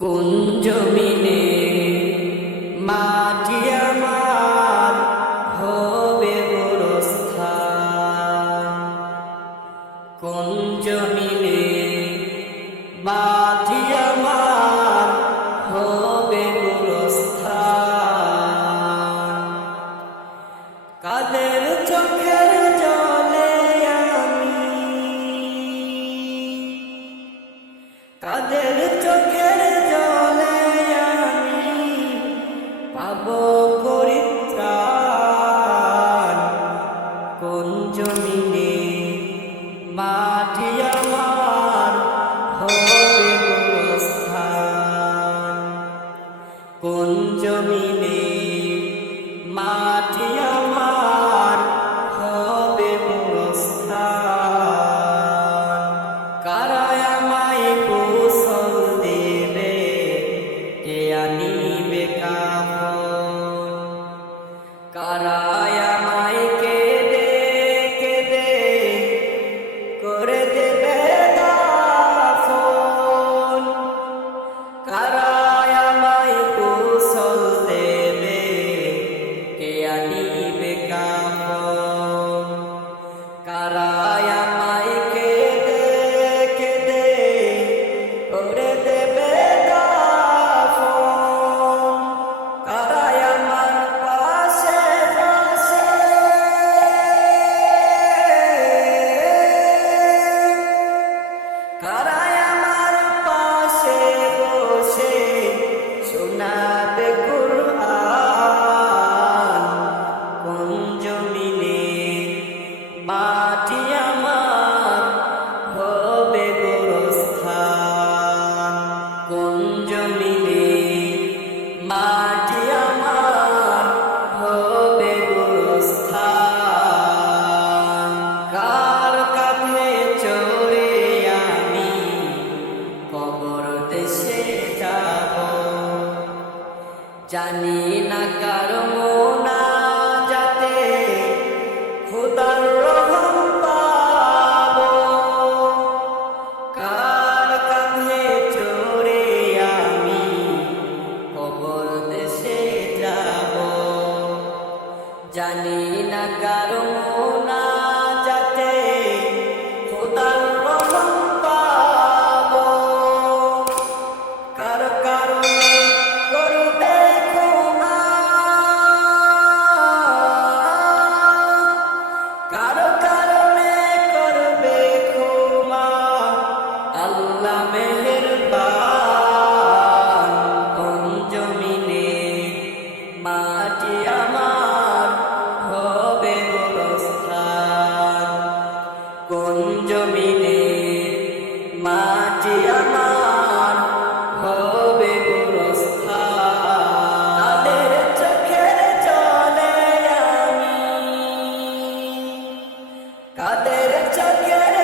কোন জমিনে মাটি আমার হবে গোরস্থান, কোন জমিনে মাটি আমার হবে গোরস্থান। কাদের চোখের জলে আমি, কাদের চোখের জলে আমি পাবো পরিত্রাণ। কোন জমিনে মাটি আমার হবে গোরস্থান, কোন জমিনে মাটি আমার হবে গোরস্থান। কারা আমায় গোসল দেবে, কে আনিবে কাফন, কারা আমায় কেঁদে কেঁদে করে দেবে দাফন, কারা আমায় গোসল দেবে, কে আনিবে কাফন, কারা আমায় কেঁদে কেঁদে করে দেবে দাফন, কারা আমার পাশে পাশে, কারা আমার পাশে বসে শোনাবে কুরআন। কোন জমিনে মাটি আমার হবে গোরস্থান, কোন জমিনে মাটি আমার হবে গোরস্থান। কার কাঁধে চড়ে আমি কবর দেশে যাব, জানি না কার মোনাজাতে খোদার রহম পাবো। কার কাঁধে চড়ে আমি কবর দেশে যাব, জানি না কার মোনাজাতে খোদার রহম পাবো। কার কারণে করবে ক্ষমা, কার কারণে করবে ক্ষমা আল্লাহ মেহেরবান। কোন জমিনে মাটি আমার হবে গোরস্থান, কোন জমিনে মাটি আমার হবে গোরস্থান। তাদের চোখের জলে আমি, কাদের চোখের